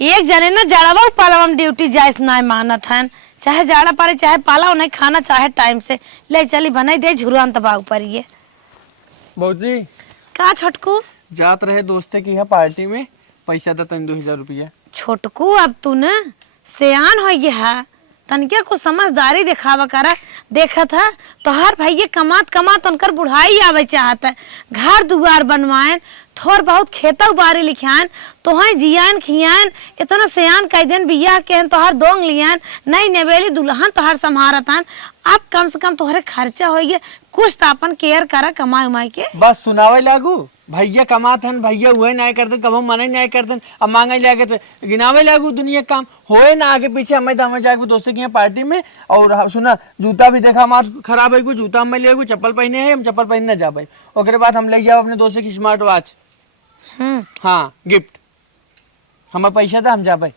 एक जने ना जड़वा पाला हम ड्यूटी जाइस ना मानत हन, चाहे जाड़ा पड़े चाहे पाला नहीं खाना चाहे टाइम से ले चली बनाई दे झुरान तबा ऊपर ये बहूजी का छोटकू जात रहे दोस्ते की है पार्टी में, पैसा था तन 2000 रुपया। छोटकू अब तू न सियान हो गया तनके को समझदारी दिखावा करा। देखा था तोहार भैया कमात कमात उनकर बुढ़ाई आवे चाहत है, घर दुआर बनवाएं थोड़ बहुत खेता बारी लिखान तोहाई जियान खियान इतना सियान कह देन बियाह के तोहार दोंग लियान नहीं नेवेली दुल्हन तोहार संभारतन। अब कम से कम तोहरे खर्चा हो गया कुछ तो अपन केयर करा कमाई उमाई के। बस सुनावे लागू भैया कमात हन, भैया हुए ना करते कब मना नहीं करते, अब मांगे लागे तो गिनावे लागू दुनिया काम होए ना आगे पीछे हमें तो हमें जाके दोस्तों की पार्टी में। और सुना जूता भी देखा हमार खराब है, जूता हमें ले चप्पल पहने है, हम चप्पल पहन ना जा पाए। ओकरे बाद हम ले जाओ अपने दोस्त की स्मार्ट वॉच, हाँ गिफ्ट हमारे पैसा था हम जा पाए।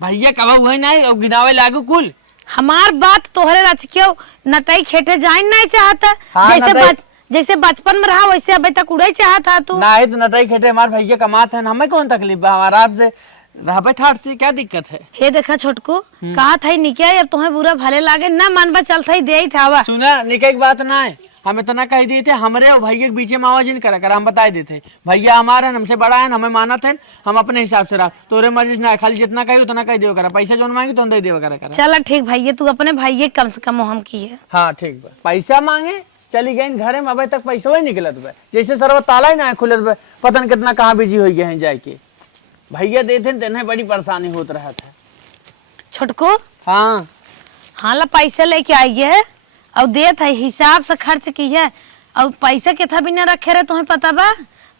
भैया कब हुए ना गिनावे लागू कुल हमार बात तोहरे रच क्यों नटई खेटे जाए नहीं चाहता। हाँ, जैसे बचपन में रहा वैसे अभी तक उड़े चाहता तू ना है तो नटई खेटे हमारे भैया कमाते हैं, हमें कौन तकलीफ है, हमारा आपसे रहा ठाट से क्या दिक्कत है। हे देखा छोटको कहा था निके अब तुम्हें बुरा भले लागे ना मन बा चलता ही दे था। सुना निके की बात ना है, हम इतना कह दिए थे हमरे और भैया के बीच में आवाज नहीं करा कर, हम बता देते भैया हमारे हमसे बड़ा है हमें मानत है, हम अपने हिसाब से रहा तोरे मर्जी ना खाली जितना कही उतना कह दियो करा, पैसा जो मांगे तो दे दियो करा। चल ठीक भैया तू अपने भैया कम से कम हम की है। हाँ ठीक बा, पैसा मांगे चली गई घरे में अभी तक पैसा ही निकलत बा, जैसे सरवा ताला ही ना खुलत बा, पता नहीं कितना कहाँ बिजी हो गए हैं जाके। भैया देते तेने बड़ी परेशानी होत रहा था छोटको। हाँ हाँ ला पैसा लेके आई है और दे था हिसाब से खर्च की है और पैसा के था बिना रखे रहे तुम्हें पता बा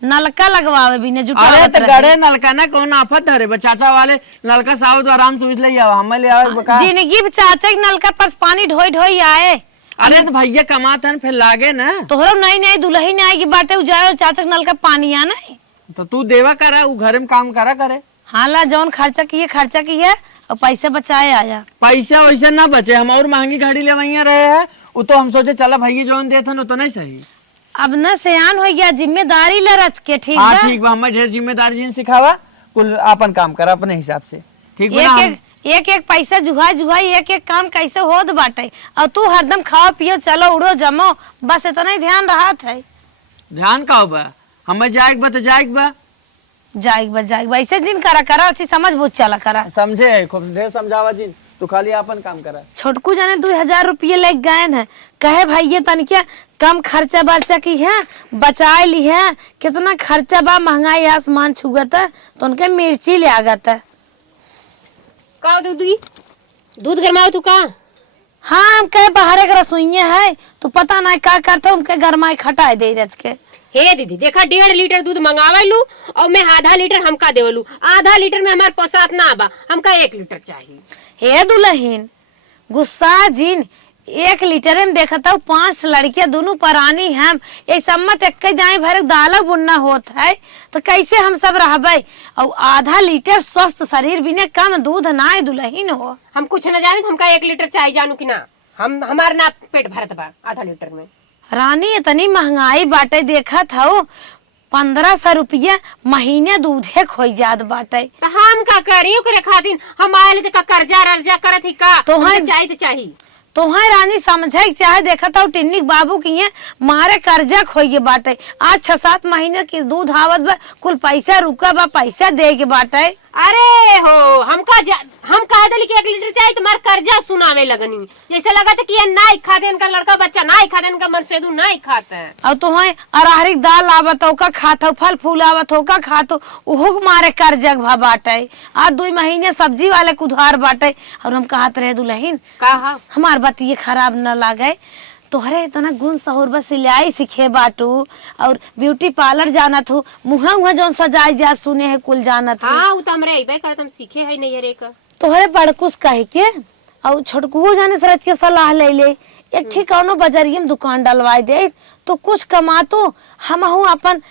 नलका लगवावे बिना जुटा। अरे तो गड़े नलका ना कौन आफत धरे बा, चाचा वाले नलका साहब तो आराम से ले आवा, हमें ले आवे बका जिंदगी में चाचा के नलका पर पानी ढोई ढोई आए। अरे तो भैया कमाते हैं फिर लागे ना, तोहरा नहीं नहीं दुल्हन आएगी बाटे उजाए और चाचा के नलका पानी आना है तो तू देवा करा वो घर में काम करा करे। हाँ ला जौन खर्चा की है और पैसे बचाए आया। पैसा वैसा ना बचे, हम और महंगी गाड़ी ले वही रहे हैं, वो तो हम सोचे चला भैया जौन देते हैं तो नहीं सही। अब ना सियान हो गया जिम्मेदारी ले रच के ठीक हाँ बा? ठीक बा, हमें ढेर जिम्मेदारी जिन सिखावा कुल अपन काम करा अपने हिसाब से ठीक बा। एक एक पैसा जुहाई एक एक काम कैसे होत बाटे और तू हरदम खाओ पियो चलो उड़ो जमो बस इतना ही ध्यान रहा है। ध्यान का बा हमें जाएक बा तो जाएक बा ऐसे दिन करा अच्छी समझ बुझ चला करा समझे खूब ढेर समझावा जी, तू खाली अपन काम करा। छोटकू जाने 2000 रुपये ले गए हैं कहे भैया तन क्या कम खर्चा बर्चा की है बचाए ली है, कितना खर्चा बा महंगाई आसमान छुगत है तो उनके मिर्ची ले आगत है। का दूध गरमाओ तू का? हाँ हम कहे बाहर एक रसोइया है तो पता नहीं क्या करते उनके गरमाई खटाए दे रच के। हे दीदी देखा 1.5 लीटर दूध मंगावे लू और मैं आधा लीटर हमका देवलू, आधा लीटर में हमारे पोसात ना आबा, हमका 1 लीटर चाहिए। हे दुल्हन गुस्सा जिन 1 लीटर में देखता हूँ 5 लड़कियां दोनों परानी हम ये सम्मत एक दाएं भर दाल बुनना होता है तो कैसे हम सब रहबे और आधा लीटर स्वस्थ शरीर बिना कम दूध ना दुल्हन हो। हम कुछ न जाने हमका 1 लीटर चाहिए जानू की ना, हम हमारा ना पेट भरत बा आधा लीटर में। रानी इतनी महंगाई बाटे देखा था 1500 रुपया महीने दूधे खोई जात बाटे तो हम का करियो करे खातिर हम आए तो कर्जा अर्जा करत ही का तो चाहिए तो है रानी समझे चाहे देखा था टिन्नी बाबू की है मारे कर्जा खोई बाटे आज 6-7 महीने की दूध आवत बा कुल पैसा रुका बा पैसा दे के बाटे। अरे हो हम कहा दली कि 1 लीटर चाहिए तुम्हारा कर्जा सुनावे लगनी, जैसे लगा था कि ये नहीं खाते इनका लड़का बच्चा नहीं खाते इनका मनसेदू नहीं खाते हैं। और तुम्हें अरहरी दाल आवत हो का खातो फल फूल आवत हो का खातो उहो मारे कर्जक भा बाटे आज 2 महीने सब्जी वाले कुधार बाटे और हम कहत रहे दुल्हन कहा हमार बात ये खराब न लागे तोहरे इतना गुण सहूर बस सिलाई सीखे बाटू और ब्यूटी पार्लर जाना थू मुहा जो सजाई जा सुने है कुल जाना थू। हाँ वो तो हमरे अइबे करत हम सीखे है नहीं रे का तोहरे बड़कुस कहे के और छोटकुओ जाने सरच के सलाह ले ले एक ठीक कौनो बाजारिये में दुकान डलवाई दे तो कुछ कमा तो हम अपन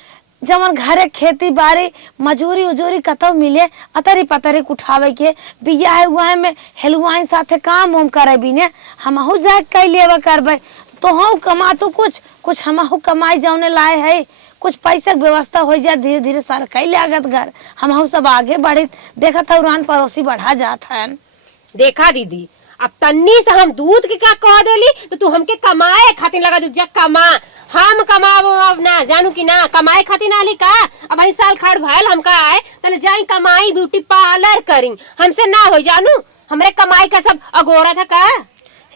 जमन घरे खेती बाड़ी मजूरी उजूरी कतौ मिले अतरी पतरी उठावे के बियाह हुआ में हेलुआइन साथे काम उम करे बिने हमहु जाके कई लेवा करबे तो हम कमा तो कुछ हमहु कमाई जाने लाए है कुछ पैसा के व्यवस्था हो जाए, धीरे धीरे सरकारी लागत घर हम सब आगे बढ़े। देखा था उरान पड़ोसी बढ़ा जात है। देखा दीदी, अब तन्नी से हम दूध के क्या कह देली तो तू हमके कमाए खातिर लगा दू, जब कमा हम कमाबो अब ना जानू कि ना कमाए खातिर ना ली का। अब 2 साल खड़ भयल हम का आए तले जाई कमाई ब्यूटी पार्लर करी, हमसे ना हो जानू, हमरे कमाई का सब अगोरा था का।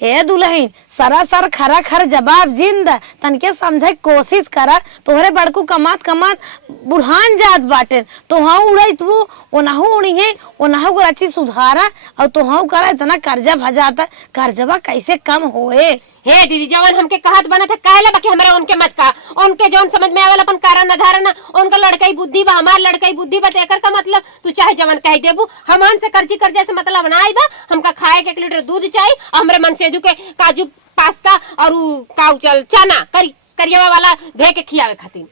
हे दुल्हन सरासर खरा खर जवाब जिंद तनके समझे कोशिश करा। तोहरे बड़कू कमात कमात बुढ़ान जात बाटे, तोहाऊ उड़ई तू ओनाहू उड़ी है, ओनाहू को अच्छी सुधारा और तोहाऊ करा इतना कर्जा भजाता, कर्जवा कैसे कम होए। हे दीदी जवन हमके कहत बना था कहला बाकी हमरा उनके मत का, उनके जवन समझ में आवेला अपन कारण धारण ना, उनका लड़कई बुद्धि बा हमार लड़कई बुद्धि बा, एकर का मतलब तू चाहे जवन कह देबू। हमन से कर्जी कर्जा से मतलब ना आई बा, हमका खाए के 1 लीटर दूध चाहिए, हमरे मन से के काजू पास्ता और काउ चल चना करियावा वाला भे के खियावे खातिर।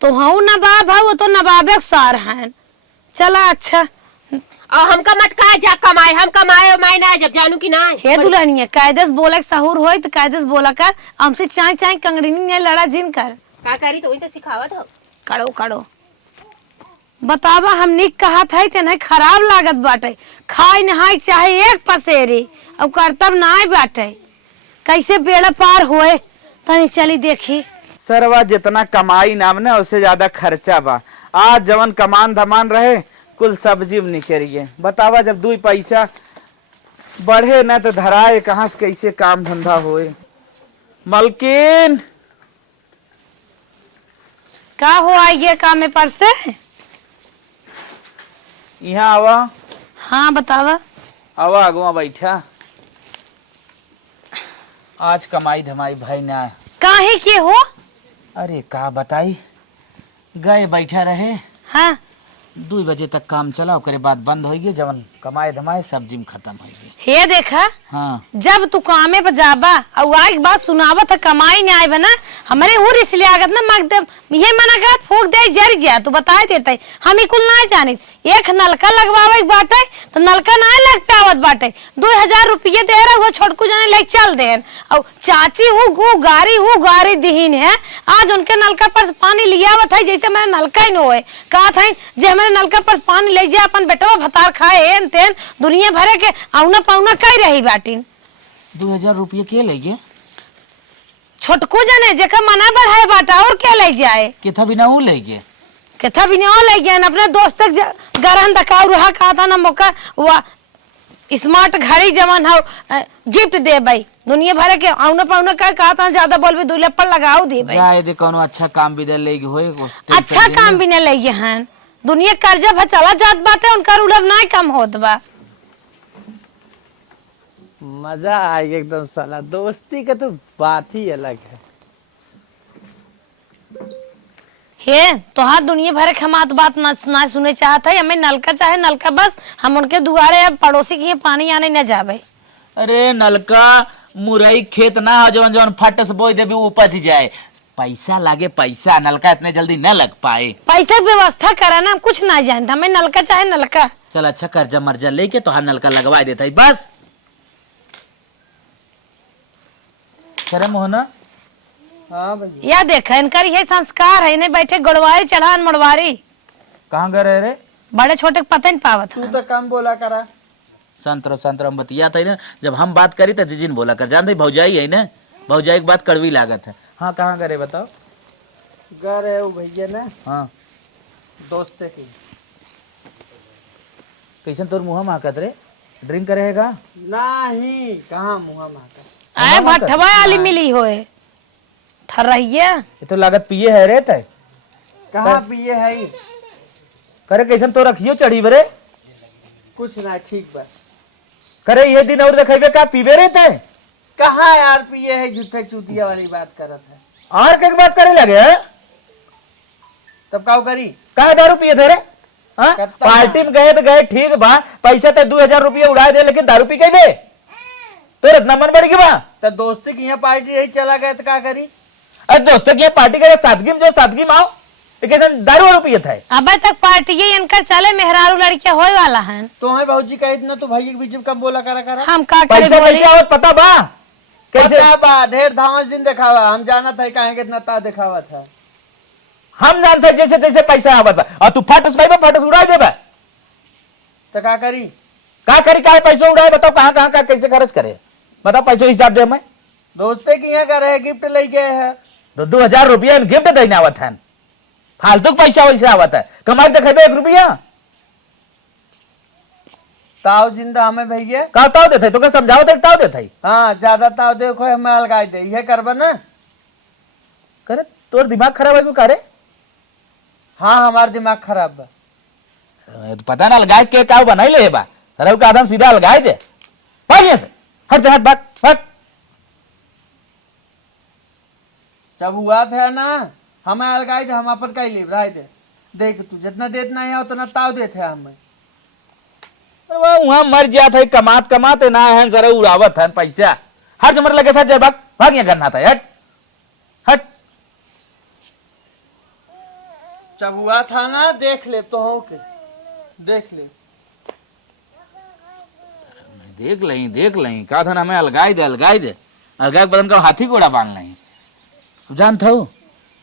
तोहाऊ नवाब है, वो तो नवाबे सार हैं। चला अच्छा और हमका मत कहा जा कमाए, हम कमाए माय ना जब जानू कि ना। हे दुल्हनिया कायदे से बोला सहूर होई तो कायदे से बोला कर, हमसे चाय चाय कंगड़िनी ने लड़ा जिन कर का करी तो वही तो सिखावत हो। कड़ो कड़ो बतावा हम निक कहा था तेने खराब लागत बाटे, खाई नहाई चाहे एक पसेरी और करतब ना बाटे, कैसे बेड़ा पार होए तनी चली देखी। सरवा जितना कमाई नाम ने उससे ज्यादा खर्चा बा। आज जवन कमान धमान रहे कुल सब्जी में निकलिए। बतावा जब 2 पैसा बढ़े न तो धराए कहाँ से कैसे काम धंधा होए। मलकिन का हो आइए काम पर से। यहाँ आवा। हाँ बतावा। आवा अगवा बैठा। आज कमाई धमाई भाई ना काहे के हो। अरे का बताई, गए बैठा रहे, हाँ 2 बजे तक काम चला, ओकरे बाद बंद हो गए, जवन कमाए धमाए सब्जी में खत्म हो गई। हे देखा हाँ जब तू कामे पर जाबा और आए बात सुनावत है कमाई नहीं आए बना हमारे और इसलिए आगत ना मांग दे ये मना कर फूक दे जर जा तू बताए देते हम ही कुल ना जानी। एक नलका लगवावे बाटे तो नलका ना लगटावत बाटे, 2000 रुपये दे रहा हुआ छोटकू जाने ले चल दे और चाची हूँ गारी दीहीन है। आज उनके नलका पर पानी लिया हुआ था जैसे मेरा नलका ही न होए, कहा था जे हमारे नलका पर पानी ले जाए अपन बेटवा भतार खाए एन तेन दुनिया भरे के औना पौना कई रही बाटिन। 2000 रुपये के ले गए छोटकू जाने जेका मना बढ़ाए बाटा और क्या ले जाए किथा बिना वो ले गए किथा भी नहीं ले गया अपने दोस्त तक गरहन दकाऊ रहा कहा था ना मौका हुआ स्मार्ट घड़ी जमान हो गिफ्ट दे भाई दुनिया भरे के औना पौना का कहा था ज्यादा बोल भी 2 लप्पड़ लगाओ दे भाई। जाए दे कोनो अच्छा काम भी दे लेगी होए अच्छा काम भी नहीं ले गए हैं दुनिया कर्जा भचला जात बाटे उनका उड़ब ना कम होत बा। मजा आएगा एकदम साला, दोस्ती का तो बात ही अलग है। हे तोहार दुनिया भरे खमात बात ना सुने चाहता है, हमें नलका चाहे नलका बस हम उनके दुआरे अब पड़ोसी के पानी आने न जावे। अरे नलका मुरई खेत ना हो जवन जवन फट से बोई दे भी उपज जाए, पैसा लागे पैसा, नलका इतने जल्दी न लग पाए। पैसा की व्यवस्था करा ना हम कुछ ना जानते, हमें नलका चाहे नलका। चल अच्छा कर्जा मर्जा लेके तो हर नलका लगवा देता है बस। करे मोहना हाँ भैया या देखा इनका ये संस्कार है, इन्हें बैठे गड़वारी चढ़ान मड़वारी कहाँ गए रे बड़े छोटे के पता नहीं पावत तू है। तो कम बोला करा। संतरो बतिया था ना, जब हम बात करी तो जिजिन बोला कर जानते भौजाई है ना, भौजाई की बात कड़वी लागत है। हाँ कहाँ गए बताओ। घर है वो भैया ना हाँ दोस्त की। कैसन तोर मुँह महकत रे, ड्रिंक करेगा नहीं कहाँ मुँह माता आए भट्ठवा आली मिली होए ठर रहिए। ये तो लागत पिए है रे तय कहाँ पिए है ही? करे कैसन तो रखियो चढ़ी बरे कुछ ना ठीक बस। करे ये दिन और देखेबे का पीबे रे तय कहाँ यार पिए है, झूठे चूतिया वाली बात करत है। और के बात करे लगे है? तब काऊ करी का दारू पिए थे रे हाँ? कत्ता पार्टी में गए तो गए ठीक बा, पैसा तो 2000 रुपये उड़ा दे लेकिन दारू पी गए तो इतना मन बढ़ गया बा। तो दोस्ती की यहाँ पार्टी रही चला गया तो क्या करी। अरे दोस्तों की पार्टी करे सादगी में जो सादगी में आओ लेकिन दारू वारू पिए थे। अब तक पार्टी ये इनकर चले मेहरारू लड़कियां होए वाला है। तो है भाजी का इतना तो भाई के बीच में कब बोला करा हम का करे पैसा बोली कैसे आवत पता बा कैसे पता बा ढेर धावस दिन दिखावा, हम जाना था कहेंगे इतना ता दिखावा था। हम जानते हैं जैसे जैसे पैसा आवत बा और तू फटस भाई फटस उड़ा देबा तो का करी? का करी का पैसा उड़ाए बताओ कहाँ कहाँ का कैसे खर्च करे बताओ पैसे हिसाब दे मैं दोस्ते की यहाँ कर है गिफ्ट ले गए है 2,000 रुपया गिफ्ट देने आवत है फालतू पैसा वैसे आवत है कमाई देखेबे 1 रुपया ताव जिंदा हमें भैया का ताव देते तो क्या समझाओ देख ताव देते हाँ ज्यादा ताव देखो हमें अलगाई दे ये करबा ना करे तोर दिमाग खराब है क्यों करे हाँ हमारा दिमाग खराब बा पता ना लगाए के का बनाई ले बा रव का आदम सीधा लगाए दे भाग यहाँ से हट हट भाग भाग जब हुआ था ना हमें अलगाई दे हम अपन कई ले रहा दे देख तू जितना देतना है उतना ताव देते है हमें वहां मर जाता है कमात कमाते ना है जरा उड़ावत है पैसा हर जमर लगे साथ भाग भाग यहाँ करना था हट हट जब हुआ था ना देख ले तो हो के देख ले देख लही कहा था ना मैं अलगाई दे अलगाई के बदन का हाथी घोड़ा बांध लही अब जानता हूँ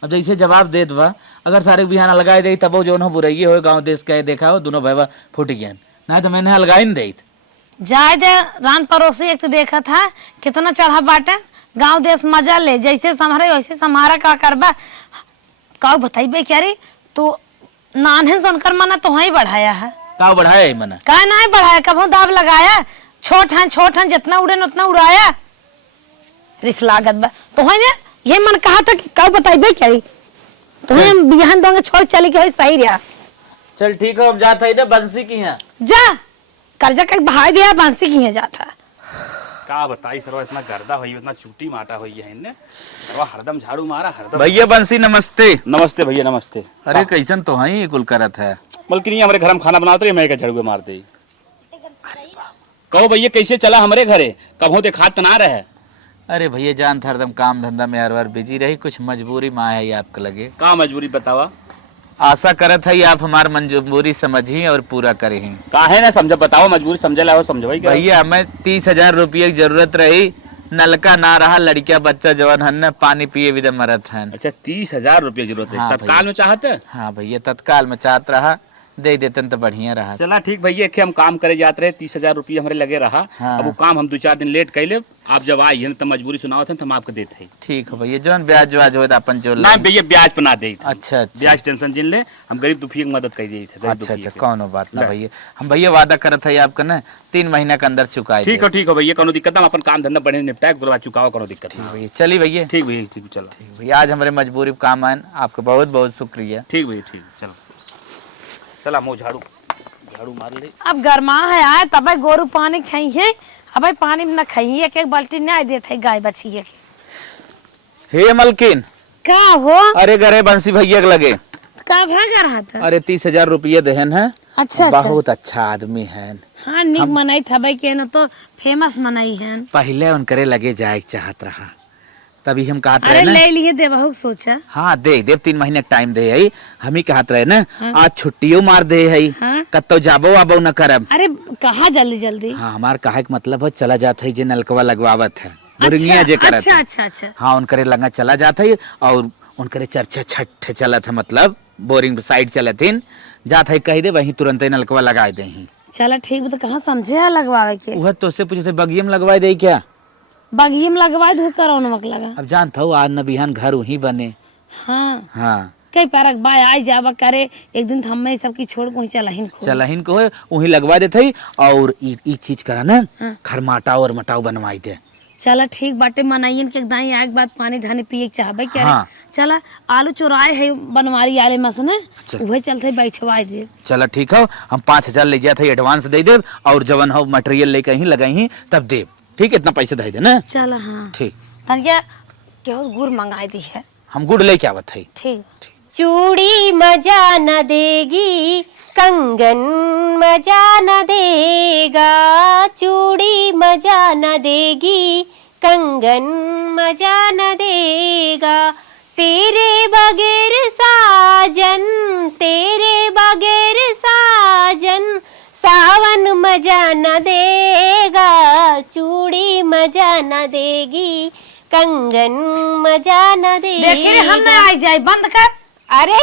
अब जैसे जवाब दे दवा अगर सारे बिहान अलगाई दे तब जो न बुराई हो गाँव देश कहे देखा हो दोनों भाई फूट गया ना तो मैंने अलगाई नहीं दी जाए दे रान पड़ोसी एक तो देखा था कितना चढ़ा बाटे गांव देश मजा ले जैसे संभारे वैसे संभारा का करबा का बताइबे क्या रे तू नानहन सनकर मना तो ही बढ़ाया है का बढ़ाया मना का नहीं बढ़ाया कभो दाब लगाया छोट हन जितना उड़े न उतना उड़ाया रिस लागत बा तो है ना ये मन कहा था कि का बताइबे क्या रे तो हम बिहान दोंगे छोड़ चली के सही रहा चल ठीक है हम जाते हैं ना बंसी की यहाँ जा कर्जा का भाई दिया बांसी की है जाता का बताई सरवा इतना गर्दा होई इतना चूटी माटा होई है इनने सरवा हरदम झाड़ू मारा हरदम भैया बंसी नमस्ते नमस्ते भैया नमस्ते अरे कैसन तो है कुल करत है बल्कि नहीं हमारे घर में खाना बनाते मैं क्या झाड़ू मारते ही कहो भैया कैसे चला हमारे घरे कब खात ना रहे अरे भैया जान था हरदम काम धंधा में हर बार बिजी रही कुछ मजबूरी में आया आपको लगे का मजबूरी बतावा आशा करत है आप हमार मजबूरी समझी और पूरा करें काहे ना समझ बताओ मजबूरी समझला हो समझवाई क्या भैया हमें 30,000 रुपये की जरूरत रही नलका ना रहा लड़किया बच्चा जवान हन पानी पिए भी मरत हन अच्छा 30,000 रुपये की जरूरत है हाँ तत्काल में चाहते हाँ भैया तत्काल में चाहत रहा दे देते तो बढ़िया रहा चला ठीक भैया एक हम काम करे जाते रहे 30,000 रुपये हमारे लगे रहा हाँ। अब वो काम हम 2-4 दिन लेट कैले आप जब आई है तो मजबूरी सुनाओ थे तो हम आपको देते हैं ठीक है भैया जौन ब्याज व्याज हो अपन जो ना भैया ब्याज पर ना दे अच्छा अच्छा ब्याज टेंशन जिन ले हम गरीब दुखी की मदद कर दी थे अच्छा अच्छा कौन बात ना भैया हम भैया वादा करत है आपका ना 3 महीना के अंदर चुकाए ठीक है भैया कोनो दिक्कत ना अपन काम धंधा बढ़िया निपटाए उसके बाद चुकाओ कोनो दिक्कत ठीक नहीं भैया चलिए भैया ठीक भैया ठीक चलो भैया आज हमारे मजबूरी काम आए आपका बहुत बहुत शुक्रिया ठीक भैया ठीक चलो चला मुँह झाड़ू झाड़ू मार ले अब गरमा है आए तब गोरू पानी खाई है अब पानी में न खाई एक बाल्टी नहीं देते गाय बछिए के हे मलकिन का हो अरे घरे बंसी भैया के लगे का भागा रहा था अरे 30,000 रुपये देहन है अच्छा अच्छा बहुत अच्छा आदमी है हाँ निक मनाई था भाई के न तो फेमस मनाई है पहले उनकरे लगे जाए चाहत रहा तभी हम कहत अरे रहे ना ले लिए दे बहुत सोचा हाँ दे 3 महीने टाइम दे है हम ही कहत रहे ना आज छुट्टियों मार दे है हाँ। कतो जाबो आबो न करब अरे कहा जल्दी जल्दी हाँ हमार कहे के मतलब है चला जाता है जे नलकवा लगवावत है बुरंगिया जे करत अच्छा है अच्छा अच्छा हाँ उनकरे लगा चला जाता है और उनकरे चर्चा छठ चलत है मतलब बोरिंग साइड चलत हिन जात है कह दे वहीं तुरंत नलकवा लगा दे चला ठीक तो कहाँ समझे है लगवावे के वह तो से पूछे बगियम लगवाए दे क्या बगियम लगवा दो करो नमक लगा अब जानता हूँ आज न बिहान घर वहीं बने हाँ हाँ कई पारक बाय आई जावा करे एक दिन तो हमें सबकी छोड़ को ही चलाहिन खो चलाहिन को है वहीं लगवा देते ही और ई चीज करा ना खरमाटाव और मटाव बनवाई दे चला ठीक बाटे मनाइयन के दाई आग बाद पानी धानी पिए के चाहबे क्या हाँ। चला आलू चुराए है बनवारी आले मसने अच्छा। वही चलते बैठवाए दे चला ठीक है हम 5,000 ले जाते एडवांस दे दे और जवन हो मटेरियल लेकर ही लगाई तब दे ठीक इतना पैसे दे दे ना चला हाँ ठीक तन क्या केहू गुड़ मंगाई दी है हम गुड़ लेके आवत है ठीक चूड़ी मजा न देगी कंगन मजा न देगा चूड़ी मजा न देगी कंगन मजा न देगा तेरे बगैर साजन तेरे बगैर साजन सावन मजा न देगा चूड़ी मजा न देगी कंगन मजा न देगा देखी रे हम ना आई जाए बंद कर अरे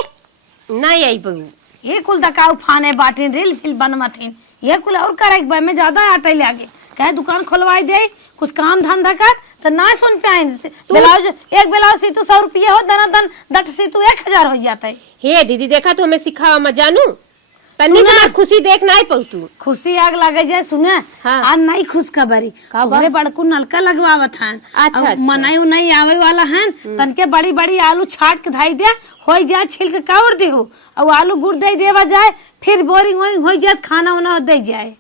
नहीं आई बहू ये कुल दकाऊ फाने बाटिन रील फिल बनमथिन ये कुल और करे के में ज्यादा आटे लागे कहे दुकान खोलवाई दे कुछ काम धंधा कर तो ना सुन पे आइन ब्लाउज एक ब्लाउज सी तू 100 रुपया हो दना दन दट सी तू 1000 हो जाता है। हे दीदी देखा तो हमें सिखावा मत जानू तन्नी से मैं खुशी देख नहीं पाऊ तू खुशी आग लगे जाए सुने हाँ। आज नहीं खुश खबरी घरे बड़कू नलका लगवावत हन अच्छा। मनाई नहीं आवे वाला हन तनके बड़ी बड़ी आलू छाट के धाई दे हो जाए छिल के कावर दे हो और आलू गुड़ दे देवा जाए फिर बोरिंग वोरिंग हो जाए खाना वाना दे जाए।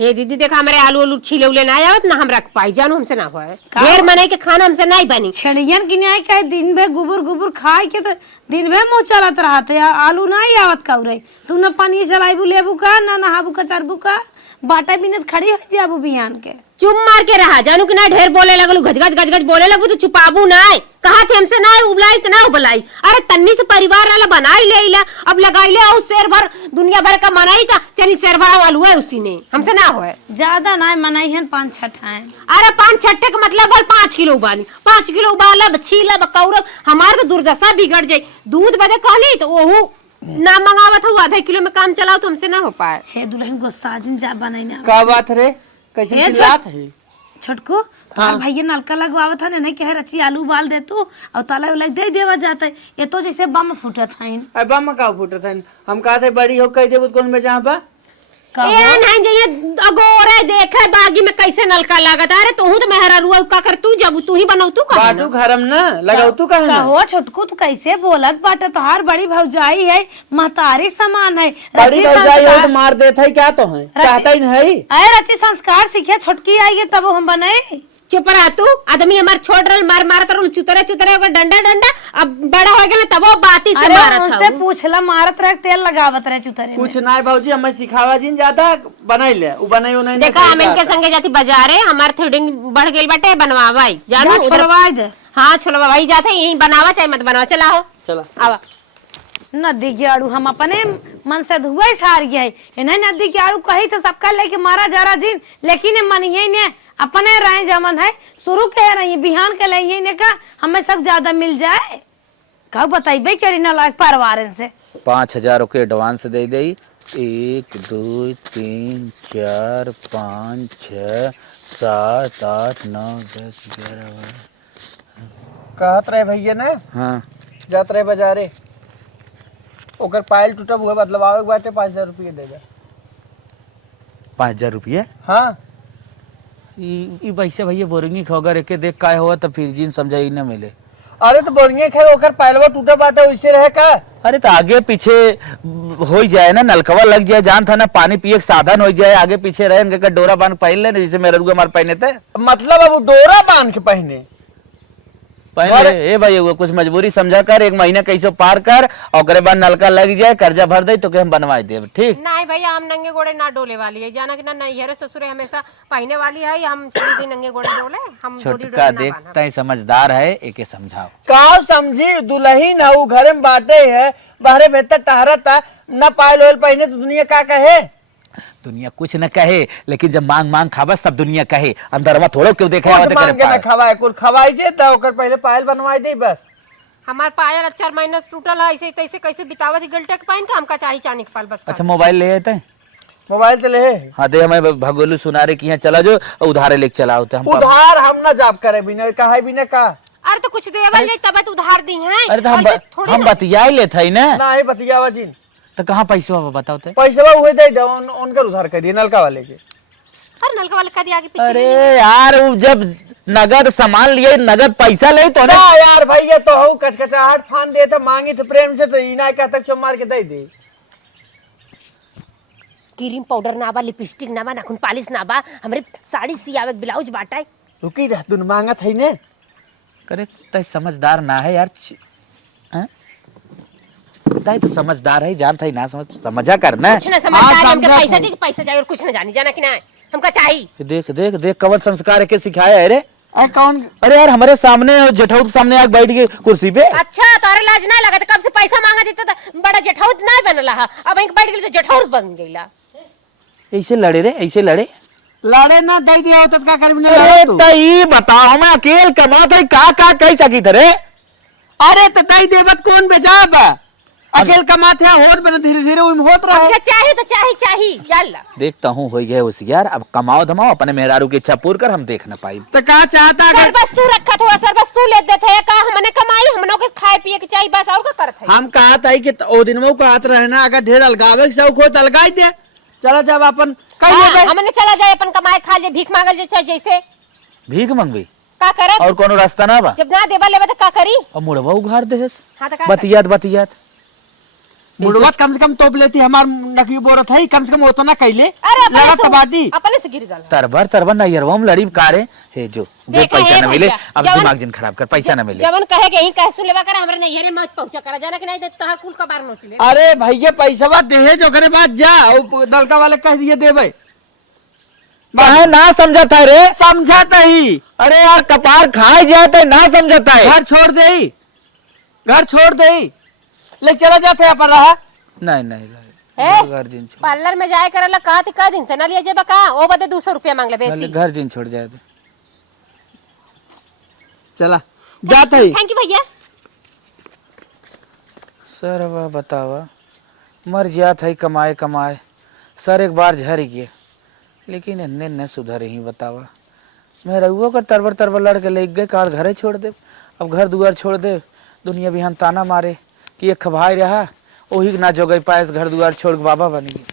हे दीदी देखा हमारे आलू आलू छीले उले ना आवत ना हम रख पाई जानू हमसे ना होए ढेर मनाई के खाना हमसे नहीं बनी छड़ियन की न्याय कहे दिन भर गुबुर गुबुर खाए के तो दिन भर मुँह चलत रहते आलू नहीं आवत कौरे तू न पानी चलाबू लेबू का ना नहाबू का चरबू का बाटा बिनत खड़ी हो जाबू बिहान के चुप मार के रहा जानू कि ना ढेर बोले लगलू गजगज गजगज बोले लगू तो चुपाबू ना कहा थे हमसे ना उबलाई तो ना उबलाई अरे तन्नी से परिवार वाला बनाई ले इला अब लगाई ले और शेर भर दुनिया भर का मनाई था चली शेर भरा वालू है उसी ने हमसे ना होए ज्यादा ना मनाई है 5-6 है अरे 5-6 का मतलब बोल 5 किलो उबाली 5 किलो उबाला छीला बकौर हमार तो दुर्दशा बिगड़ जाई दूध बदे कहली तो ओहू ना मंगावत हो आधा किलो में काम चलाओ तो हमसे ना हो पाए। हे दुल्हन गुस्सा जिन जा बनाई ना का बात रे कैसे ए, चिल्लात है छोटको हाँ। भैया नलका लगवावत था नहीं कहे रची आलू उबाल दे तू और ताला उला दे देवा जाता है ये तो जैसे बम फूटत है अब बम का फूटत है हम कहते बड़ी हो कह देबो कौन में जहां बा ए नहीं जइए अगोरे देखे बागी में कैसे नलका लागत अरे तू तो मेहरा रुआ का कर तू जब तू ही बनाऊ तू का बाटू घरम ना लगाऊ तू कहे ना कहो छोटको तू कैसे बोलत बाटे तोहार बड़ी भौजाई है महतारी समान है बड़ी भौजाई हो तो मार देत है क्या तो है चाहता ही नहीं अरे रची संस्कार सीखे छोटकी आई है तब हम बनाए चुप रहा तू आदमी हमार छोड़ रहा मार मारत रहा चुतरे चुतरे ओकर डंडा डंडा अब बड़ा हो गया तब वो बाती से मारत था उनसे पूछला मारत रह तेल लगावत रहे चुतरे कुछ ना भौजी हमें सिखावा जिन ज्यादा बनाई ले उ बनाई नहीं देखा हम इनके संगे जाती बाजारे हमार थ्रेडिंग बढ़ गई बटे बनवावाई जानू छोड़वा दे हां छोड़वा भाई जाते यही बनावा चाहे मत बनावा चला हो चला आवा नदी के आड़ू हम अपने मन से धुआई सार गए इन्हें नदी के आड़ू कही तो सबका लेके मारा जा रहा जिन लेकिन मन यही ने अपने राय जमन है शुरू कह रही बिहान के लिए ने का हमें सब ज्यादा मिल जाए कब बताइबे करी ना लाग परिवार से 5,000 के एडवांस दे दे 1 2 3 4 5 6 7 8 9 10 11 कहत रहे भैया ना हाँ जात रहे बाजारे ओकर पायल टूटब हुए बदलवावे के बाटे 5,000 रुपये देगा 5,000 रुपये हाँ ई पैसे भैया बोरिंगी खोगर एके देख काय हुआ तो फिर जिन समझाई न मिले अरे तो बोरिंगे खाए ओकर पायलवा टूटा बाटे वैसे रहे का अरे तो आगे पीछे हो जाए ना नलकवा लग जाए जान था ना पानी पिए के साधन हो जाए आगे पीछे रहे इनके डोरा बांध पहन ले जैसे मेरे रुआ मार पहने थे मतलब अब डोरा बांध के पहने पहले ए भाई वो कुछ मजबूरी समझा कर 1 महीना कैसे पार कर और बाद नलका लग जाए कर्जा भर दे तो के हम बनवाई दे ठीक नहीं भैया हम नंगे गोड़े ना डोले वाली है जाना कि ना नहीं है ससुर हमेशा पहने वाली है हम चली गई नंगे गोड़े डोले हम छोटका देखता है समझदार है एके समझाओ का समझी दुल्हन है घर में बाटे है बाहरे बेहतर टहरता न पायल ओयल पहने तो दुनिया का कहे दुनिया कुछ न कहे लेकिन जब मांग मांग खाबा सब दुनिया कहे अंदरवा थोड़ो क्यों देखे कुछ मांग के ना खवाए कुल खवाई जे तो ओकर पहले पायल बनवाई दे बस हमार पायल 4 महीना टूटल है ऐसे तैसे कैसे बितावत गलटे के पाइन का हमका चाहिए चानी के पाल बस अच्छा मोबाइल ले आते मोबाइल तो ले हाँ दे हमें भगोलू सुनारे की यहाँ चला जो उधारे लेके चला होते हम उधार हम ना जाप करे बिना कहा बिना का अरे तो कुछ देवल नहीं तब उधार दी है अरे तो हम बतिया लेते है ना ना ही बतियावा जिन तो कहाँ पैसा बताओ तो पैसा हुए दे दो उनकर उधार कर दिए नलका वाले के अरे नलका वाले का दिया आगे पीछे अरे यार जब नगद सामान लिए नगद पैसा ले तो ना यार भैया तो हूँ कचकचाहट फान दे तो मांगी तो प्रेम से तो इना का तक चो मार के दे दे क्रीम पाउडर ना बा लिपस्टिक ना बा नाखून पालिश ना बा हमरे साड़ी सियावे ब्लाउज बाटाए रुकी रह तू मांगत है ने करे तय समझदार ना है यार ताई तो समझदार है जानता ही ना समझा करना कुछ ना समझदार हमके पैसा दे पैसा चाहिए और कुछ ना जानी जाना कि ना हमका चाहिए देख देख देख कवन संस्कार के सिखाया है रे कौन अरे यार हमारे सामने जेठाऊ के सामने आके बैठ गए कुर्सी पे अच्छा तोरे लाज ना लगा कब से पैसा मांगा देता तो बड़ा जेठाऊ ना बनला अब एक बैठ गेली तो जेठाऊ बन गईला ऐसे लड़े रे ऐसे लड़े लड़े ना दे दिया होता का कर बिना अरे तई बताओ मैं अकेले कमात है का कह सकी थे रे अरे तो दे देवत कौन बेचाब अकेले कमाते हैं होत बने धीरे धीरे उइम होत रहे। क्या चाही तो चाही चल। देखता हूँ हो गए होशियार, अब कमाओ धमाओ अपने मेहरारू की इच्छा पूर कर, हम देख न पाई। तो का चाहता सर अगर बस तू रखत हुआ सर बस तू ले देते है का हमने कमाई हमनों के खाए पिए के चाहिए बस और का करत है। हम कहत है कि ओ दिन वो कहत रहे ना अगर ढेर अलगावे के शौक हो तो अलगाई दे। चला जब अपन कहीं ले जाए हमने चला जाए अपन कमाए खा ले भीख मांगल जे चाहे जैसे भीख मंगवी का करे और कोनो रास्ता ना बा? जब ना देबा लेबा तो का करी। और मुड़वा उघार देस। हां तो का बतियात बुढ़वत कम से कम तोप लेती हमार नकी बोरत है कम से कम उतना कैले अरे लगा तबादी अपने से गिर गल। तरबर नैयरवा में लड़ी कारे हे जो देखा पैसा है न मिले, भैया, अब जवन- दिमाग जिन खराब कर, पैसा न मिले। जवन कहे के ही कैसे लेबा कर हमरे नहीं हरे मत पहुंचा करा जाना कि नहीं दे तहर कुल का बार नोच ले। अरे भैया पैसा दे जो करे बात जा ओ दलका वाले कह दिए देवे काहे ना समझता है रे? समझाता ही। अरे यार कपार खाए जाते ना समझता है। घर छोड़ दे घर छोड़ दे ले चला जाते अपन रहा नहीं ए? घर जिन छोड़, पार्लर में जाए करला कहा का दिन से ना लिए जेबा का ओ बदे 200 रुपया मांग ले बेसी। घर जिन छोड़ जाए दे। चला जाते ही। थैंक यू भैया। सर वह बतावा मर जात है कमाए सर एक बार झर गए लेकिन इन्ने न सुधर ही बतावा। मैं रहुआ कर तरबर लड़के ले गए काल घरे छोड़ दे, अब घर दुआर छोड़ दे, दुनिया बिहान ताना मारे कि ये खभाई रहा वही ना जो गई पायस घर दुआर छोड़ के बाबा बन गए।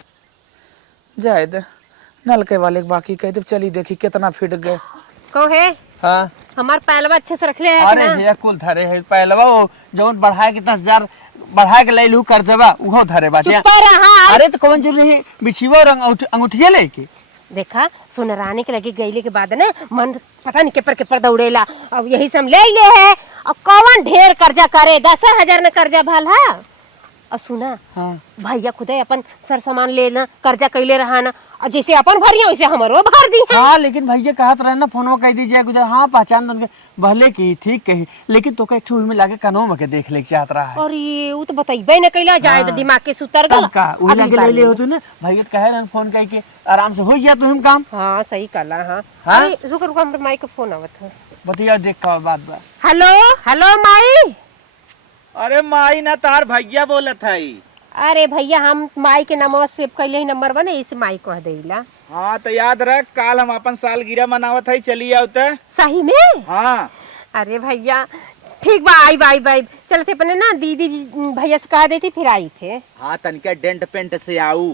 जाए दे नलके वाले बाकी कह दे चली देखी कितना फिट गए। कहो है हाँ हमार पैलवा अच्छे से रख ले है कि अरे ना। हे कुल धरे है पहलवा वो जौन बढ़ाए के 10,000 बढ़ा के ले लू कर जबा उहो धरे बाटे। चुप रहा। अरे तो कौन जरूरी है बिछीवा और अंगूठिया लेके देखा सोनरानी के लगे गईले के बाद ना मन पता नहीं के पर दौड़ेला। अब यही सब ले है और कौन ढेर कर्जा करे 10,000 न कर्जा भल है। और सुना हाँ भैया खुदे अपन सर सामान लेना कर्जा कैले रहा ना और जैसे अपन भरिया वैसे हमरो भर दी है। हाँ लेकिन भैया कहत रहे ना फोनवा कह दीजिए गुजर हाँ पहचान दो उनके भले की ठीक कही लेकिन तो एक में लाके कनो में के देख ले चाहत रहा है। और ये वो तो बताइबे न कैला जाए तो दिमाग के सुतर गल। तब का उही लाके ले ले हो तू ना भैया कहे रहे फोन कह के आराम से हो गया तुम काम। हाँ सही कला। हाँ हाँ? अरे रुक हमरे माई के फोन आवत है। बतिया देख का बात बा। हेलो माई। अरे माई ना तार भैया बोलत है। अरे भैया हम माई के नंबर सेव कैले ही नंबर बने इसे माई कह देला। हाँ तो याद रख काल हम अपन सालगिरह मनावत है, चली आओ तो। सही में? हाँ अरे भैया ठीक बा आई बाई बाई चलते अपने ना दीदी भैया से कह देती फिर आई थे। हाँ तनिका डेंट पेंट से आऊ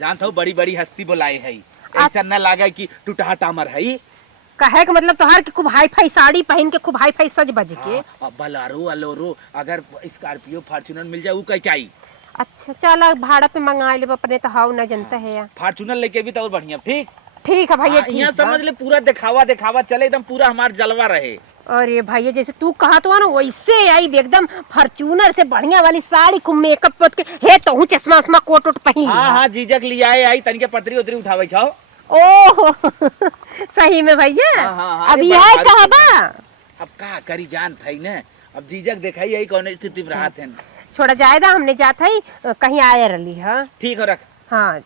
जानता हूँ बड़ी बड़ी हस्ती बोलाई है ऐसा न लागे कि टूटा टामर है। कहे का मतलब तोहार के खूब हाई फाई साड़ी पहन के खूब हाई फाई सज बज के। हाँ, बलारो अलोरो अगर स्कॉर्पियो फॉर्च्यूनर मिल जाए वो क्या आई। अच्छा चल भाड़ा पे मंगा ले अपने तो हाउ ना जनता है यार। फॉर्च्यूनर लेके भी तो और बढ़िया। ठीक ठीक है भैया ठीक यहाँ समझ ले पूरा दिखावा चले एकदम पूरा हमार जलवा रहे। अरे भैया जैसे तू कहा तो ना वैसे आई एकदम फॉर्च्यूनर से बढ़िया वाली साड़ी खूब मेकअप पोत के हे तो चश्मा उस्मा कोट वोट पहन लिया। हाँ जीजक लिया आई तनिके पतरी उतरी उठावे खाओ। ओह सही में भैया। हाँ, अब अरे यह बड़ा कहा बा अब का करी जान थई न अब जीजक दिखाई यही कौन स्थिति में रहा थे। छोड़ा जायदा हमने जात है कहीं आए रही है। ठीक हो रख। हाँ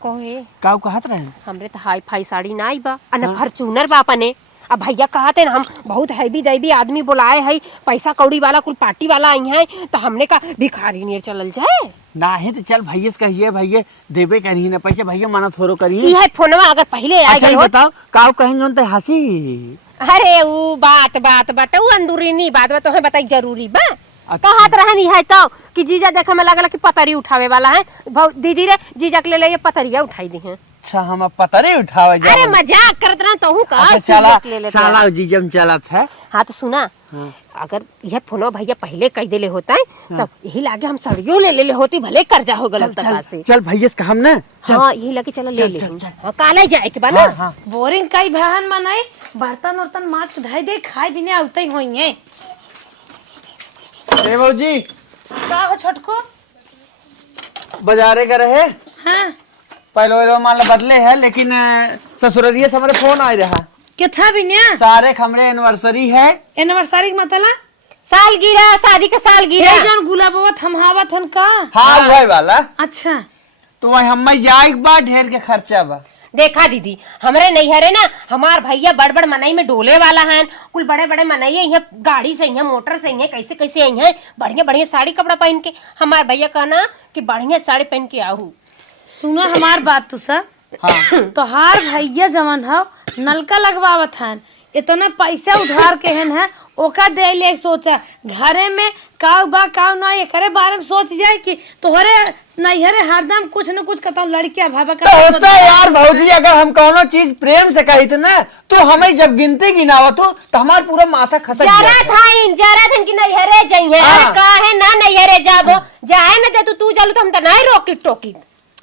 कहे का कहत रहे हमरे तो हाई फाई साड़ी ना आई बा अन फॉर्च्यूनर बा अपने। अब भैया कहते ना हम बहुत हैवी दैवी आदमी बुलाए है पैसा कौड़ी वाला कुल पार्टी वाला आई है तो हमने का भिखारी नियर चलल जाए ना है तो चल भैया से कहिए भैया देवे करी ना पैसे भैया माना थोरो करिए। यह फोनवा अगर पहले आ अच्छा गई ये हो। बताओ काऊ कहें जोन ते हंसी। अरे वो बात बाटे वो अंदरूनी बात बा तोहे बताई जरूरी बा। अच्छा। कहत रहनी है तो कि जीजा देखे में लगल कि पतरी उठावे वाला है दीदी रे जीजा के ले ये पतरिया उठाई दी है। अच्छा हम अब पतरे उठावे जा। अरे मजाक करत रहा तो का अच्छा serious ले लेते हैं। साला जीजम चलत है। हाँ तो सुना हाँ। अगर यह फोनो भैया पहले कह देले होता है तब यही लागे हम सड़ियों ले ले होती भले कर्जा हो गल तक से। चल भैया से हम ना हाँ यही लगे चलो ले ले। चल। हाँ काले जाए के बा ना। हाँ। बोरिंग कई बहन मनाई बर्तन उर्तन माज के धाई दे खाए बिने आउते ही होई है। ए भौजी का हो छोटको? बाजारे का रहे हाँ पहले मान बदले है लेकिन ससुररिये से हमारे फोन आ रहा क्या था बिनिया? सारे हमरे एनिवर्सरी है। एनिवर्सरी का मतलब सालगिरह शादी का सालगिरह। ये जौन गुलाबवा थमहावत हन का? हाँ वही वाला। अच्छा तो वही हम जाए बा ढेर के खर्चा बा। देखा दीदी हमरे नैहरे ना हमार भैया बड़ बड़ मनई में डोले वाला है, कुल बड़े बड़े मनई यहाँ गाड़ी से यहाँ मोटर से यहाँ कैसे कैसे यहाँ बढ़िया बढ़िया साड़ी कपड़ा पहन के। हमार भैया कहना कि बढ़िया साड़ी पहन के आहू। सुना हमार बात तो सब। हाँ। तोहार भैया जवन है नलका लगवावत हन, इतना पैसा उधार के है ओका दे ले सोचा घरे में काव बा काव ना एकरे बारे में सोच जाए कि तोहरे नैहरे हरदम कुछ न कुछ कहता लड़कियां भाभा तो होता यार भौजी, अगर हम कोनो चीज प्रेम से कही थे ना तो हमें जब गिनती गिनावत हो तो हमार पूरा माथा खसक जरा था कि नैहरे जाइए। अरे काहे ना नैहरे जाबो, जाए ना दे तू चलू तो हम तो नहीं रोकी टोकी।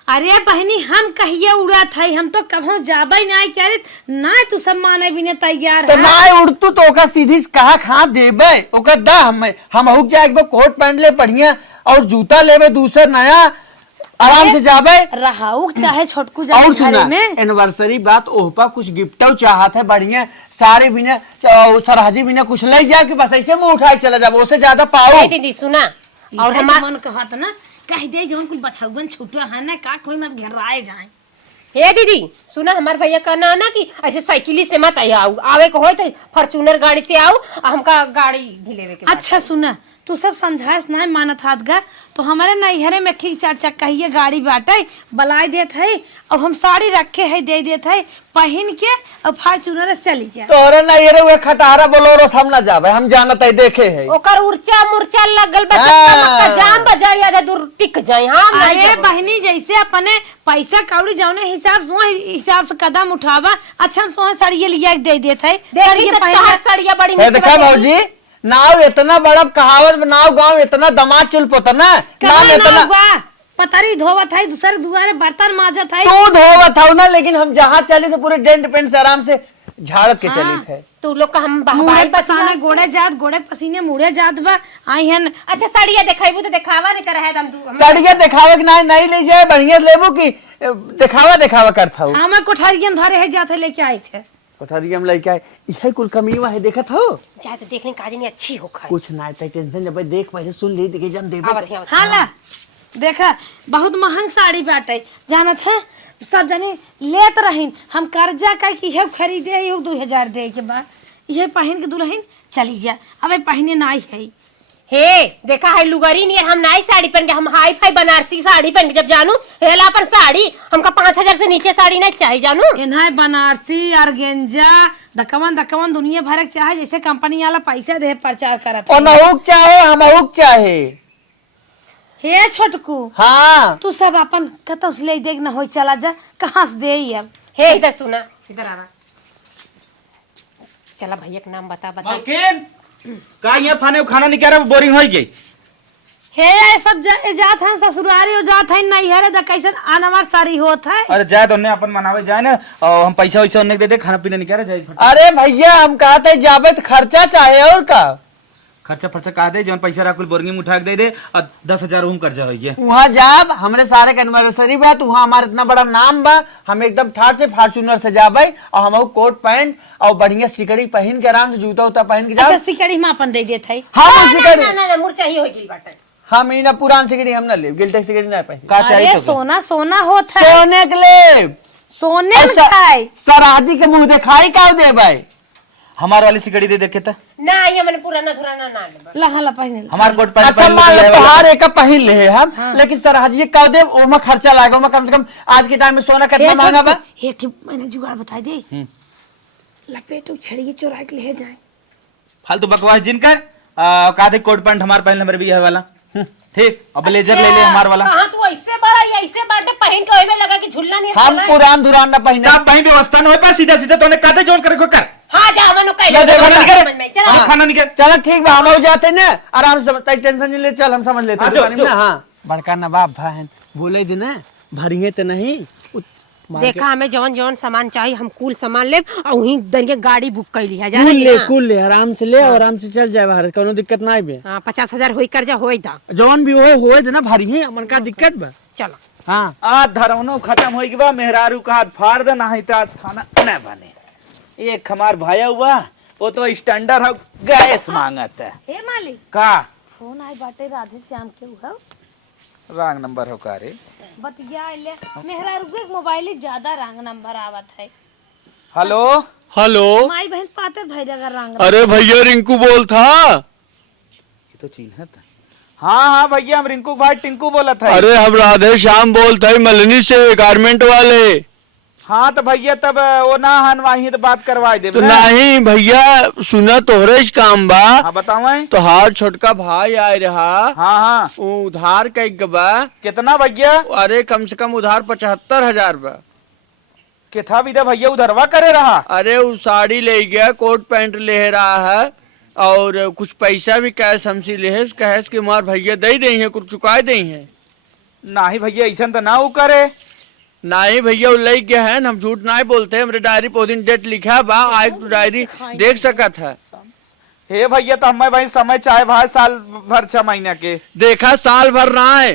अरे बहनी हम कहिए उड़ा था, हम तो कभो जाबे नहीं करे ना, तू सब माने भी नहीं तैयार तो है। ना उड़तू तो ओका सीधी कहा खा देबे ओका दा हम हुक जाए एक कोट पहन ले बढ़िया और जूता लेबे दूसर नया, आराम से जाबे रहाऊ चाहे छोटकू और जाए सुना घरे में। एनिवर्सरी बात ओहपा कुछ गिफ्ट चाहत है बढ़िया सारे बिना सरहाजी बिना कुछ ले जाए कि बस ऐसे मुंह उठाए चला जाबो, उससे ज्यादा पाओ। दीदी सुना और हमार मन कहत ना कह दे जवन कुल बछौगन छूटा है ना का कोई मत घेराए जाए। हे दीदी सुना हमार भैया कहना ना कि ऐसे साइकिली से मत आओ, आवे को हो तो फॉर्च्यूनर गाड़ी से आओ, हमका गाड़ी भी लेवे के। अच्छा सुना तू सब समझाए नहीं मानत हाथ गा तो हमारे नैहरे में ठीक 4 चक्का ही गाड़ी बाटे बलाई देत है और हम साड़ी रखे है दे देत है पहन के और फॉर्च्यूनर से चली जा। तोरे नैहरे वे खटारा बोलोरो हम ना जाबे, हम जानत है देखे है ओकर उर्चा मुर्चा लगल बा हाँ। चक्का जाम बजाई आधा दूर टिक जाए। हम नहीं अरे जाबो। बहनी जैसे अपने पैसा कौड़ी जौने हिसाब से कदम उठावा, अच्छा हम सोहे साड़िये लिया के दे देत है देखी तो तोहार साड़िया बड़ी है देखा भौजी नाव इतना बड़ा कहावत नाव गांव इतना दमाद चुल पोता ना नाम इतना पतरी धोवत है दूसरे दुआरे बर्तन माजत है तू धोवत हो ना, लेकिन हम जहाँ चले थे पूरे डेंट पेंट से आराम से झाड़ के चली थे। तू लोग का हम मुड़े भाई पसाने गोड़े पसीने मुड़े जात बा आई हन। अच्छा साड़िया दिखाइबू तो दिखावा नहीं कर है हम साड़िया दिखावे के नहीं ले जाए बढ़िया लेबू की दिखावा करता हूँ। हम कोठरियन धरे है जाते लेके आए थे कोठरिया में लेके आए यही कुल कमीवा है देखत हो जाए तो देखने काजी नहीं अच्छी हो खाए कुछ ना टेंशन जब देख पहले सुन ले देखे जन देबे आवत है, आवत है। हाँ ला देखा बहुत महंग साड़ी बाटे जानत है सब जनी लेत रहीन, हम कर्जा का कि ये खरीदे है 2000 दे के बाद ये पहन के दुल्हन चली जा, अब पहने नाई है। हे देखा है लुगरी नहीं हम नाई साड़ी पहन के हम हाई फाई बनारसी साड़ी पहन के जब जानू हेला पर साड़ी हमका 5000 से नीचे साड़ी नहीं चाहिए जानू। इन्हा बनारसी ऑर्गेंजा दकवन दुनिया भर के चाहे जैसे कंपनी वाला पैसा दे प्रचार करत और नहुक चाहे हमहुक चाहे। हे छोटकू हाँ तू सब अपन कत ले देख न हो चला जा कहाँ से दे अब। हे इधर सुना इधर आना चला भैया का नाम बता बता। मालकिन का ये खाने खाना नहीं कह रहा बोरिंग हो गई। हे ये सब जात है ससुरारी हो जात है नैहरे द कैसन अनवर सारी होत है। अरे जाए तो अपन मनावे जाए ना और हम पैसा वैसा उन्हें दे दे खाना पीना नहीं कह रहा जाए। अरे भैया हम कहते जाबे तो खर्चा चाहे और का खर्चा फर्चा कहा दे जौन पैसा राकुल बोरिंग में उठा के दे दे और 10,000 रूम कर्जा हो गया। वहाँ जाब हमरे सारे के एनिवर्सरी बा तो वहाँ हमारा इतना बड़ा नाम बा, हम एकदम ठाट से फॉर्च्यूनर से जाबे और हम कोट पैंट और बढ़िया सिकड़ी पहन के आराम से जूता उता पहन के अच्छा जाब। सिकड़ी में अपन दे देत है। हम सिकड़ी ना मुर्चा ही हो गई बाटे। हम ई ना पुरान सिकड़ी हम ना ले गिल्टेक सिकड़ी ना पहन का चाहिए अरे तो सोना सोना होत है सोने के ले सोने में खाए सराजी के मुंह दिखाई का दे भाई हमारे वाली सिकड़ी दे देखे था ना ये मैंने पुराना धुराना ना ले लहला पहने हमारे कोट पैंट अच्छा मान लो तोहार एक पहन ले हम लेकिन सराजी का दे ओमा खर्चा लागे ओमा कम से कम आज के टाइम में सोना कितना महंगा बा। ये कि मैंने जुगाड़ बता दे लपेट छड़िए चुरा के ले जाए। फालतू बकवास जिनकर कहा थे कोट पैंट हमारे पहन मेरे भी है वाला ठीक और ब्लेजर ले ले हमारे वाला। कहां तू ऐसे बड़ा या ऐसे बर्थडे पहन के ओए में लगा कि झुल्ला नहीं हम पुरान दुरान ना पहने का भाई व्यवस्था न हो पा सीधा सीधा तूने कहते जोन करे को कर। हां जा मनो कह ले दे खाना समझ में चल हाँ। खाना नहीं कर चलो ठीक बा हम हो जाते ना आराम से टेंशन नहीं ले चल हम समझ लेते हाँ, हैं जो, दुकान में जो। ना। हाँ बड़का नवाब बहन बोले दिन भरिए तो नहीं देखा हमें जवन जवन सामान चाहिए हम कुल सामान ले और वहीं दरिया गाड़ी बुक कर लिया कुल ले कुल ले आराम से ले और आराम से चल जाए बाहर कोनो दिक्कत ना बे। हां 50,000 होई कर्जा होई दा जौन भी होए दे ना भरिए हमन का दिक्कत बा। चलो हाँ आज धरवनो खत्म हो गई बा मेहरारू का हाथ फाड़ दे ना तो आज खाना न बने। एक हमार भाया हुआ वो तो स्टैंडर्ड हो गैस मांगत है। हे मालिक का फोन आए बाटे राधे श्याम के उहा रॉन्ग नंबर हो का रे? बतिया ले मेहरा रुके मोबाइल ज्यादा रंग नंबर आवत है। Hello hello. माई बहन पाते भाई अगर रंग अरे भैया रिंकू बोल था। ये तो चिन्हत है। हाँ हाँ भैया, हम रिंकू भाई टिंकू बोला था। अरे हम राधे श्याम बोलते हैं मलनी से, गारमेंट वाले। हाँ तो भैया तब वो ना हन वहीं तो बात करवाई दे तो नहीं भैया सुना तोहरे काम बा। हाँ बताओ। तो हार छोटका भाई आए रहा। हाँ हाँ वो उधार कई बा। कितना भैया? अरे कम से कम उधार 75,000 बा। किथा भी दे भैया उधरवा करे रहा। अरे वो साड़ी ले गया, कोट पैंट ले रहा है और कुछ पैसा भी कैश हमसे ले कैश के मार भैया दे रही है, कुछ चुका दे है। नहीं भैया ऐसा तो ना वो करे। नहीं भैया वो ले गया है, हम झूठ नहीं बोलते। हमरे डायरी पे दिन डेट लिखा बा, आए तो डायरी देख सकत है। हे भैया तो हमें भाई समय चाहे भाई साल भर 6 महीने के। देखा साल भर ना है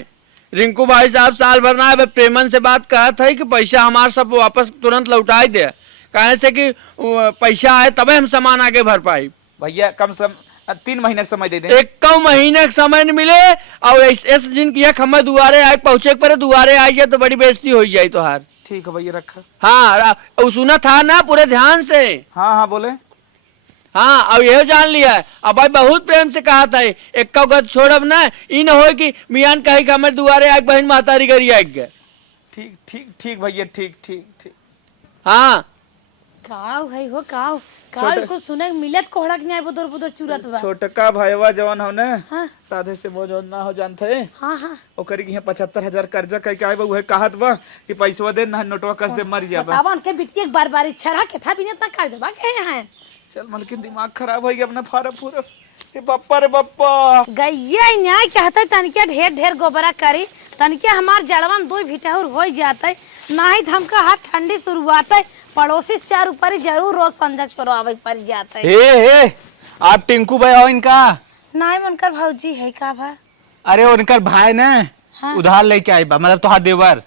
रिंकू भाई साहब, साल भर ना है। पेमेंट से बात कहा था कि पैसा हमारे सब वापस तुरंत लौटाई दे, कहे से कि पैसा आए तबे हम सामान आगे भर पाई। भैया कम से 3 महीने का समय दे दें। एक महीने का समय नहीं मिले और ऐसे दिन किया हमें दुआरे आए पहुंचे पर दुआरे आई जाए तो बड़ी बेइज्जती हो जाए तो हार। ठीक है भैया रखा। हाँ वो सुना था ना पूरे ध्यान से। हाँ हाँ बोले। हाँ अब यही जान लिया है। अब भाई बहुत प्रेम से कहा था एक गत छोड़ब ना, ई न हो कि मियान कही कि हमें दुआरे आग बहन महतारी करी आग गए। ठीक ठीक ठीक भैया ठीक ठीक ठीक। हाँ काव है हो काव काव को सुने मिलत कोहड़ा के नहीं बुदर बुदर चुरत बा। छोटका भाईवा जवन हो ने हाँ राधे से वो जवन ना हो जानते। हाँ हाँ ओकरी के 75,000 कर्जा कह के आए बा, उहे कहत बा कि पैसवा दे ना नोटवा कस दे मर जाबा। बतावा उनके बिटिया एक बार इच्छा रहा के था बिना इतना कर्ज बा के हैं। चल मलकिन दिमाग खराब हो गया अपना फारा पूरा। ए बप्पा रे बप्पा गैया न्याय कहते तनिके ढेर ढेर गोबरा करी तनिके हमार जड़वन दो भिटहुर हो जाते नहीं तो हमका हाथ ठंडी शुरुआत है। पड़ोसी 4 ऊपर जरूर रोज संजय करो आवे पर जाते। हे आप टिंकू भाई हो इनका? नहीं उनकर भौजी है का भा? अरे उनकर भाई ना हाँ। उधार लेके आए बा, मतलब तोहार देवर।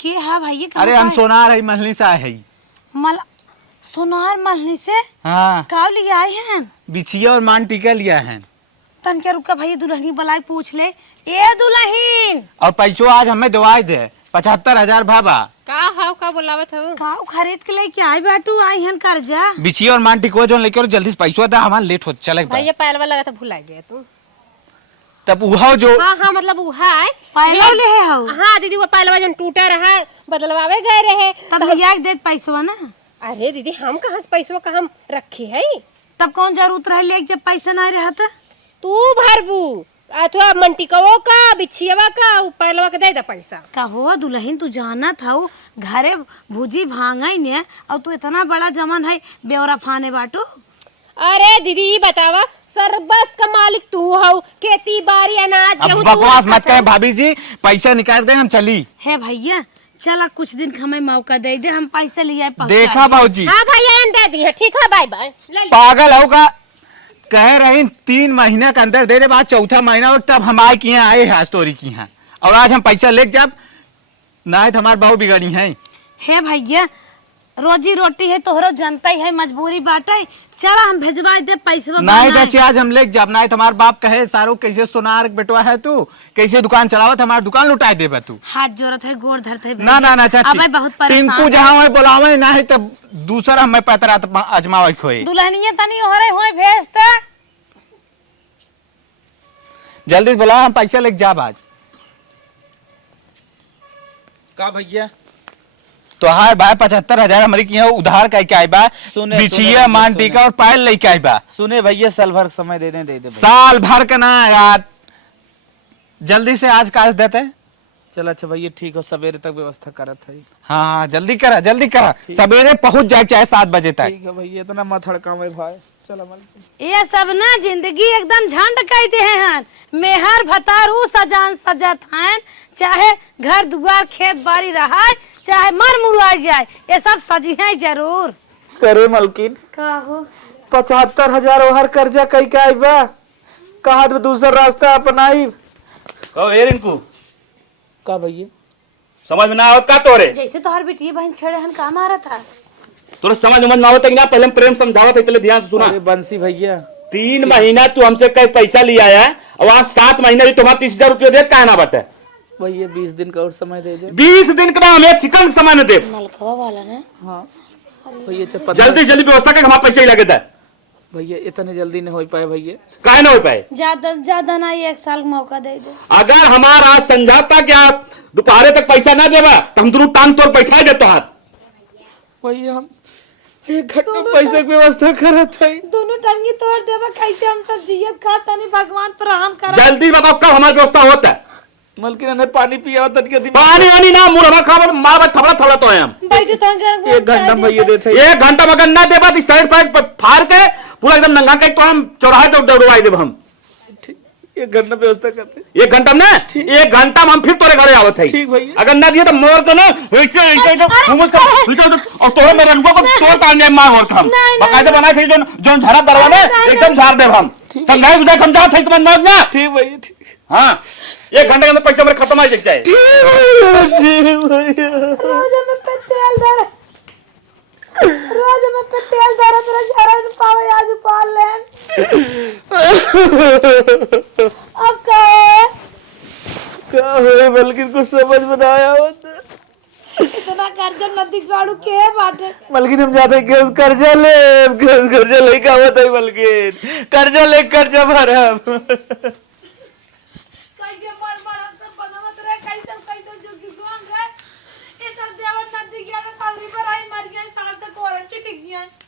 के है भैया? अरे हम सोनार है महलनी से आए है। मल सोनार महलनी से हाँ काव लिए आए हैं? बिछिया और मान टीका लिया है। तन के रुका भैया दुल्हनी बुलाई पूछ ले। ए दुल्हन और पैसो आज हमें दवाई दे 75,000 भाबा। का हाउ का बोलावत हो? काव खरीद के लेके आए बाटू आई हैं कर्जा। बिछिया और मान टिकवा जो लेके और जल्दी से पैसो दे, हमारा लेट हो चले। भैया पैलवा लगा था भुला गया तू। तब उहा जो हाँ हाँ मतलब उहा है पहले ले है हो। हाँ दीदी वो पैलवा जो टूटा रहा बदलवावे गए रहे। तब भैया के देत पैसवा ना। अरे दीदी हम कहाँ से पैसवा का हम रखे है? तब कौन जरूरत रहे ले जब पैसा नहीं रहता? तू भरबू अथवा मंटिकवो का बिछियावा का पैलवा के दे दे पैसा। कहो दुल्हन तू जाना था घरे भूजी भांगई ने और तू इतना बड़ा जमन है बेवरा फाने बाटू। अरे दीदी ये बतावा सरबस का मालिक तू हो, खेती बाड़ी अनाज अब गेहूं बकवास मत कहे भाभी जी, पैसा निकाल दे हम चली। है भैया चला कुछ दिन हमें मौका दे दे, हम पैसे लिए देखा भाजी हाँ भैया दे दी है। ठीक है बाय बाय। पागल हो का कह रही 3 महीने के अंदर दे दे, बाद 4था महीना और तब हम आए किए आए हैं स्टोरी की हैं और आज हम पैसा ले जब ना तो हमारे बहु बिगड़ी है। है भैया रोजी रोटी है तोहरो जनता ही है मजबूरी बाटे। चला हम भेजवा दे पैसा। नहीं चाची आज हम ले जब नहीं हमारे बाप कहे सारो कैसे सोनार बेटवा है तू, कैसे दुकान चलावत हमारी दुकान लुटाए देबे तू। हाथ जोड़त है गोड़ धरते है। ना ना ना चाची अबे बहुत परेशान टिंकू जहां है बुलावे ना है तब दूसरा हमें पैतरा अजमावे खोए। दुल्हनिया तनी हो रहे होए भेजता जल्दी से बुला, हम पैसा लेके जाब आज। का भैया तो हार भाई 75,000 हमारी की उधार कह के आए बा, सुने, बिछिया सुने, मान सुने। टीका और पायल लेके आए बा। सुने भैया साल भर समय दे दे भैया। साल भर का ना यार, जल्दी से आज काज देते। चल अच्छा भैया ठीक हो, सवेरे तक व्यवस्था करत है। हाँ जल्दी करा सवेरे पहुंच जाए चाहे 7 बजे तक। ठीक है भैया इतना मत हड़का में भाई। चलो मल ये सब ना जिंदगी एकदम झंड कहते हैं। मेहर भतारू सजान सजत हैं, चाहे घर दुआर खेत बाड़ी रहा चाहे मर मुरवा जाए ये सब सजी है जरूर। करे मलकिन का हो 75,000 हर कर्जा कई के आई बा, कहा तो दूसरा रास्ता अपनाई। कहो ए रिंकू का भैया समझ में ना आवत का तोरे? जैसे तोहर बेटी बहन छेड़े हन का मारा था। तोरे समझ में आवत है ना? पहले हम प्रेम समझावत है, पहले ध्यान से सुना। अरे बंसी भैया 3 महीना तू हमसे कई पैसा लिया है और आज 7 महीने भी तुम्हारा 30,000 रुपया दे कहना बटे। भैया 20 दिन का और समय दे दे। 20 दिन का हम 1 सेकंड समय न दे। नलकवा वाला ना हाँ भैया जब जल्दी जल्दी व्यवस्था कर, हमारे पैसे ही लगे थे। भैया इतने जल्दी नहीं हो पाए भैया। काहे ना हो पाए? ज्यादा ना 1 साल मौका दे दे। अगर हमारा आज समझाता कि आप दोपहर तक पैसा ना देवा तो हम दोनों टांग तोड़ बैठा देते हाथ। भैया हम 1 घंटा पैसे की व्यवस्था करत है। दोनों टंगी तोड़ देबा, कैसे हम सब जियत खाता नहीं, भगवान पर हम कर। जल्दी बताओ कब हमारी व्यवस्था होता है? मलकिन ने पानी पिया तन के दिन पानी वानी ना मुंह हमारा खावा मार थोड़ा थोड़ा तो है हम। बैठे तो घर 1 घंटा भैया देते 1 घंटा मगर ना देबा तो साइड फाइड फाड़ के पूरा एकदम नंगा के तो हम चौराहे तो दौड़वाई देब हम। 1 घंटा व्यवस्था करते। 1 घंटा में ना 1 घंटा में हम फिर तोरे घरे आवत है। ठीक भैया। अगर ना दिए तो मोर के ना ऐसे घूम कर और तोरे मेरे रंगवा को तोड़ काट दे मार और हम बकायदे बना के जो झाड़ा दरवाजा एकदम झाड़ देब हम। समझाए बुझाए समझा थे समझ में ना। ठीक भैया ठीक। हां 1 घंटे के अंदर पैसा मेरे खत्म आ जाए। रोज में पे तेल धर, रोज में पे तेल धर, तेरा जरा न पावे आज पाल लेन। अब क्या होए मलकिन कुछ समझ में ना आया होता। इतना कर्जा नदी गाड़ू के बाटे। मलकिन हम जाते हैं कि कर्जा ले का होता है मलकिन कर्जा भरब।